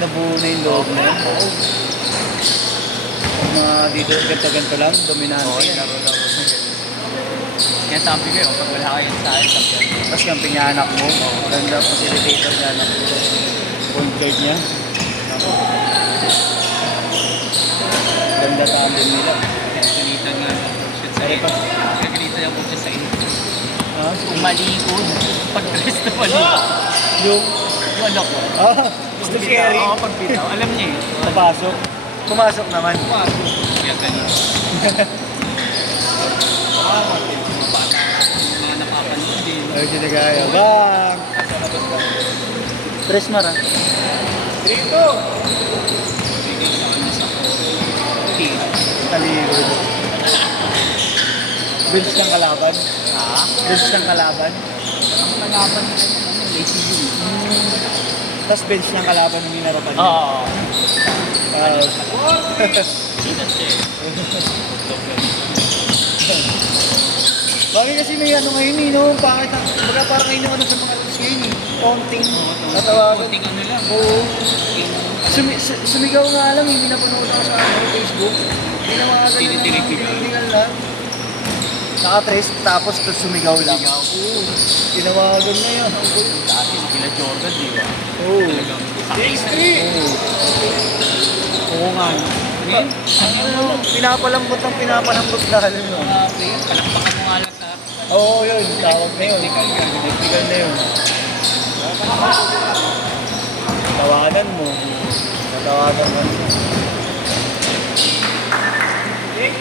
nabuo na yung loob na yun. Oo. Kung mga dito, ganito lang, dominante. Oo, laro-laro na ganun. Kaya sabi ko yun, pag wala kayo sa akin, sabi ko. Tapos camping niya anak mo. Ganda facilitator niya anak mo. Point guard niya. Ganda tandem nila. Pinagalitan nga ng coaches sa iyo. Pinagalitan yung coaches sa iyo. Ah, Kung malikod, pag-dress na malikod. yung Yung anak ko. gusto si Eric. Oo, pagbitaw. Alam niya eh. Papasok. Pumasok naman. Kaya ganito. Mga napapanood din. Ay, ginagaya. Bang! Tres mara. Dito! Bigay sa kanya sa team. Taligod. Bench ng kalaban. Ha? Bench ng kalaban. Ang kalaban nila lazy yun. Tapos bench ng kalaban ng minarapan niya. Oo. Wow. Bakit kasi may ano ngayon eh, no? Bakit? Baga parang ngayon yung ano sa mga alas ngayon eh. Taunting. Natawagan. Kunting ano lang. Oo. Sumigaw nga lang, hindi napanood ako sa Facebook. Tinawagan Tinitingnan lang. Naka-trace, tapos sumigaw lang. Oo. Tinawagan na yun. Dati sila Jordan, di ba? Oo. Talagang sakit. Oo. Oo nga. Pinapalambot ng pinapalambot lalo yun. Palakpakan mo nga lang sa Oo, yun. Tawag na yun. Technical na yun. Tawanan mo. Natawagan mo.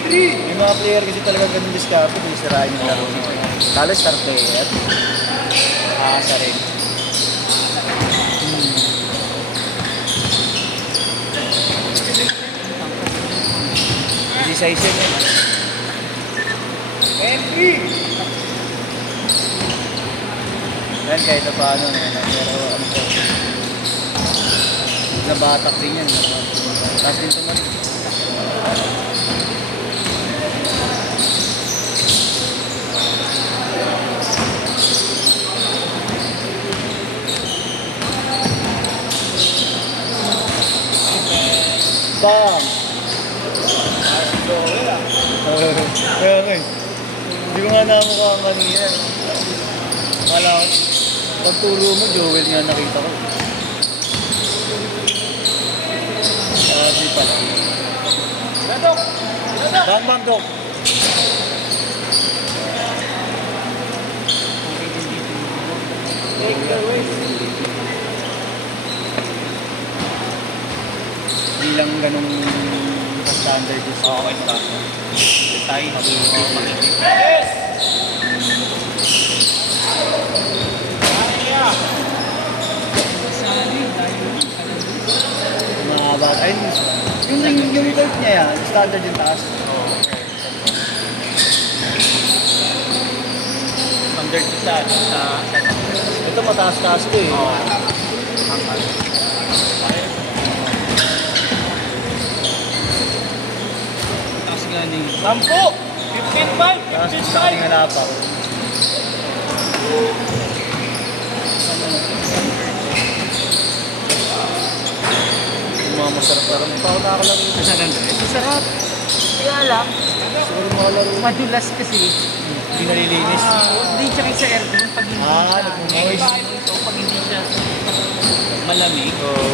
Yung mga player kasi talaga ganun diskarte kung sirain yung laro nito. Lalo star player. Asa rin. Hindi size yun eh. Entry! Yan kahit na paano na yan. Pero ano po. Nabatak din yan. Tapos din tumalit. Bam! Kaya nga eh. Hindi ko nga namukha ang kanina. Akala ko, pagturo mo, Joel nga nakita ko. Sabi pa. Dok! Bang, Dok! Take the waste. Hindi lang ganong standard is okay ba? Tayo, makikita. Yes! Mga bata. Ayun, yung curve niya yan, standard yung taas. Standard sa Ito mataas-taas to eh. taas galing. 10! 15-5! Taas sa aking halapak. Yung mga masarap-sarap. Hindi pa ako nakakalaro. Masarap. Kaya lang, Siguro makalaro. madulas kasi. Hindi nalilinis. Hindi siya sa aircon pag hindi siya. nagmo-moist. Ito, pag hindi siya malamig. Oo.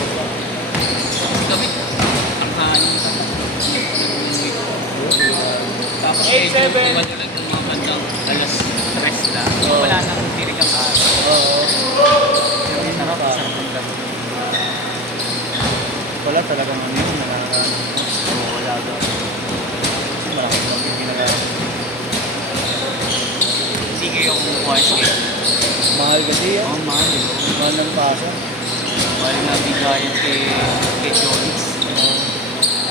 Kami, ang hangin sa tapos 8-7. madulas ng mga bandang alas 3 na. Oo. Wala na akong tirik ang araw. Oo. Yung sarap ah. Sarap ng gabi. Wala talagang ano yun. Wala daw. Kasi malaki lang yung ginagawa. Hindi kayong watch game. Mahal kasi yan. Oh, mahal. Mahal ng pasa. Mahal na bigayan kay Jonix.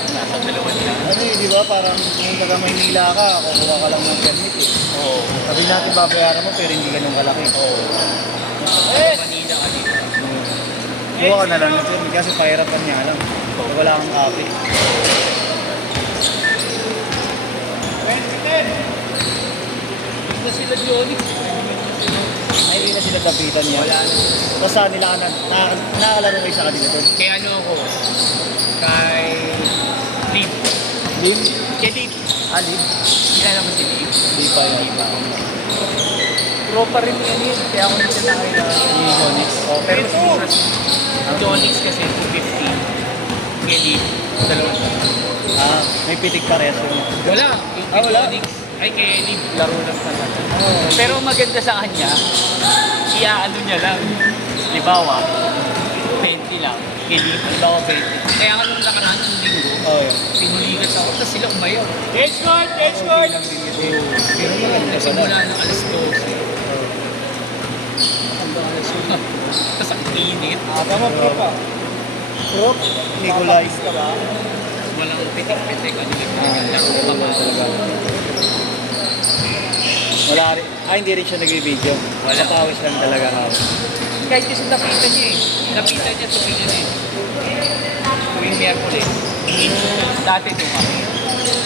Nasa 2 lang. Ano eh, di ba? Parang kung taga Maynila ka, kukuha ka lang ng permit eh. Oo. Sabi natin babayaran mo pero hindi ganun kalaki. Oo. Manila ka dito. Kuha ka na lang ng permit kasi pahirapan niya lang. Wala kang copy. Ito sila Jonix. Ay, hindi na sila dapitan niya. Wala na. Tapos saan nila ka nakalaro kayo sa kanila doon? Kaya ano ako? Kay Liv. Lim? Kay Liv. Lim? Kilala mo si Liv? Hindi pa yun. Hindi pa. Pro pa rin yan yun. Kaya ako nito na kailangan. Yung Onyx. Oh, pero siguro ang Onyx kasi 250. Kay Liv. Dalawang. May pitik parehas yun. Wala. Ah, wala? Onyx. Ay, kay Liv. Laro lang talaga. Oh. Pero maganda sa kanya, iaano niya lang. Halimbawa, 20 lang. Kay Liv. Halimbawa, 20. Kaya nga nung nakaraan ng linggo, Oh, yun. pinuligat ako, tapos sila umayaw. Edge guard! Edge guard! Lang din yun. Pero maganda simula ng alas 12. Hanggang alas 1. Tapos ang init. Tama, pro pa. Pro? Nicolay. ka ba? Walang pitik-pitik. Ano lang pamahal. Wala rin. Hindi rin siya nag-video. Wala. Kapawis lang talaga ako. Kahit kasi napitan niya eh. Napitan niya tuwing yan eh. Tuwing Miyerkules. Dati ito kami.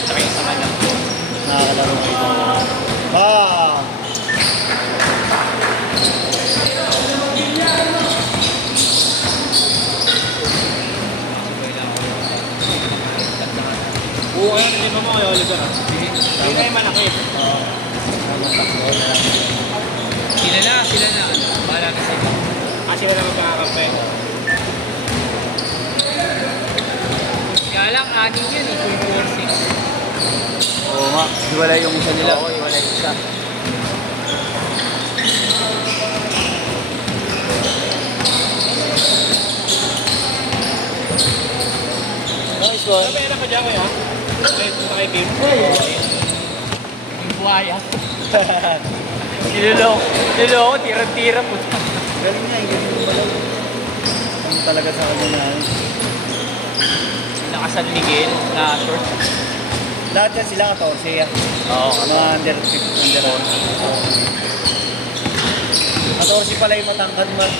Saka yung sa kanya. Nakakalaro kayo. Oo, kaya hindi mo kayo ulit na. Hindi kayo malaki. Sila na. Ano, bahala na sila. Kasi wala magkakakampi. Kaya lang, anin yan eh. 246. Oo nga. Hiwala yung isa nila. Oo, wala yung isa. Nice one. Ano ba yan ako dyan kaya? May punta kay Kim? Yung buhaya. Niloloko, tira-tira po. Galing niya. Galing yung balaw. Ano talaga sa kanya na. Naka San Miguel na short. Lahat yan sila 14 yan. Oo. Mga under 15, under 14 pala yung matangkad man.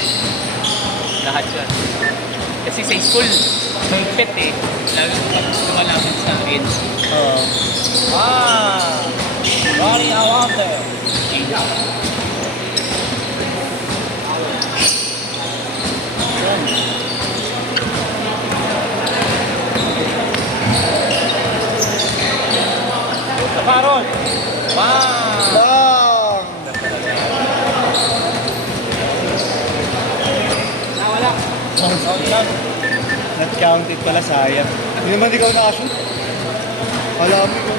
Lahat yun. Kasi sa school, mahigpit eh. Lalo pag lumalaban sa akin. Oo. Ronnie, how out there? Yan. Kaparon! Wow! Bang! Nawala. Not counted pala, sayang. Hindi naman ikaw nakashoot. Alam mo ikaw.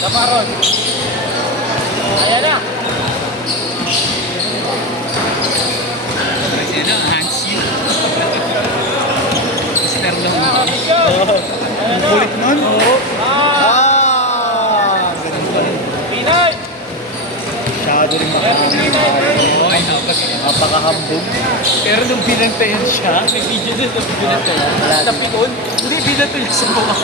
Kaparon! Ayan na! Kasi na, hands you. Mister lang mo. Let's go! Ang kulit nun. Oo. Ganun pala. Pinay! Masyado rin makakamahay. Oo, ay napag Napakahambog. Pero nung binantayan siya, may video doon nung binantayan. Sa pikon, hindi binato niya sa mukha.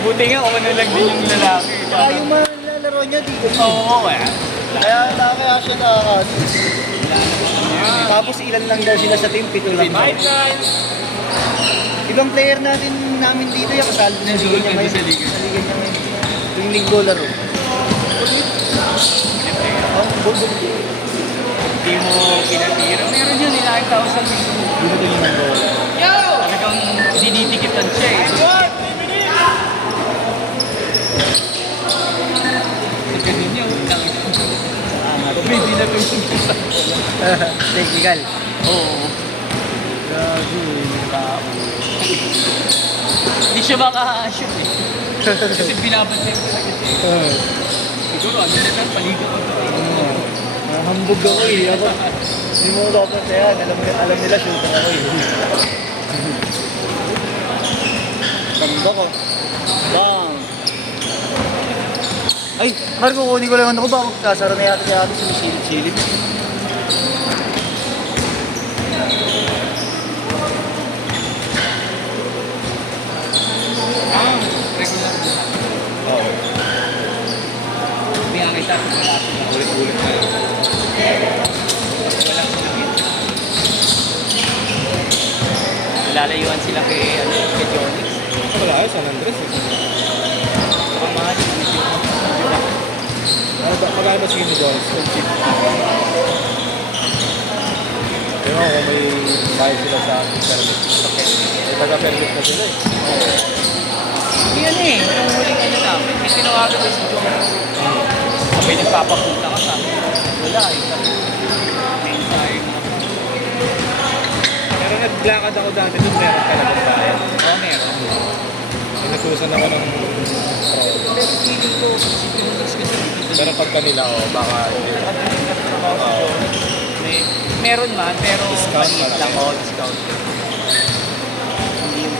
Buti nga, umano lang din yung lalaki. Kaya yung mga nilalaro niya, di ko yun. Oo, kaya. Kaya siya nakakad. Tapos ilan lang daw sila sa team, 7 lang. Five guys! Ibang player namin dito, yung kasali din sa liga niya ngayon. Sa liga. Sa liga niya ngayon. Tuwing linggo laro. Hindi mo pinatira. Meron yun, nilakit tao sa video. Dito din yung goal. Talagang dinitikitan siya eh. Sa ganun niya, utang ito. Hindi na ito yung isa. Technical. Oo. Grabe. Hindi siya maka-shoot eh. Kasi binabantay ko talaga siya. Siguro, ano na lang, paligo ko ito. Hambog ako eh. Ako, hindi mo dapat yan. Alam nila shooter ako eh. Ganda ko. Bang! Ay, Marco, kunin ko lang ano ko. Baka kasara na yata siya sumisilip-silip. Regular mo. Oo. Hindi nga kita, wala sila. Ulit-ulit na lang. Wala silang hit. Lalayuan sila kay Jonix. Wala kayo, San Andres eh. Magkano ba sige ni Doris? Pero kung may bayad sila sa permit. May taga-permit na sila eh. Yan eh, yung huling ano namin, may tinawagan ko si John. Sabi nagpapapunta ka sa wala eh. May time. Pero naglakad ako dati doon, meron talagang bayad. Oo, meron. Inutusan ako ng Pero feeling ko, si Pinunas kasi dito. pero pag kanila, baka hindi. Meron man, pero Discount maliit malaki. lang. Oo, discount. Hindi yung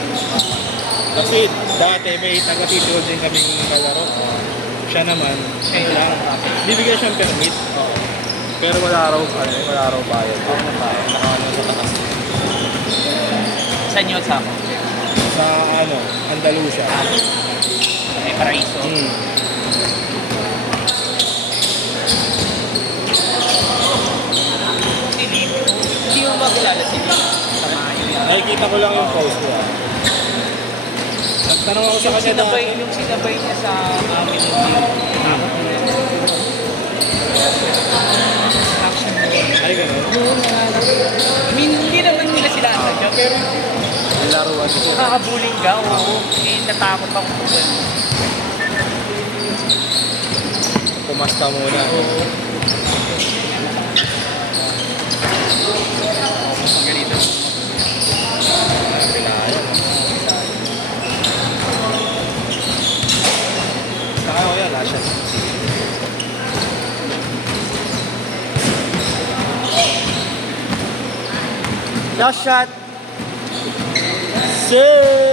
Kasi dati may taga-titulo din kaming kalaro. Siya naman, wala. Bibigyan siyang permit. Pero wala raw bayad. Nakaano sa takas. Saan yun sa ako? Sa Andalusia. May paraiso. Si Lim, hindi mo makilala si Lim. Sama yun. Nakikita ko lang yung post niya. Nagtanong ako sa kanya dati. Yung sinabay niya sa amin yung Lim. Action mo. Ay, gano'n. I mean, hindi naman nila sila sadya, pero Nilaruan ko siya. kakabuling ka, oo. Eh, natakot ako kung gano'n. Pumasta muna. Ang ganito. Pinaya. Saka ko yan, Lasha. Last shot. Sir!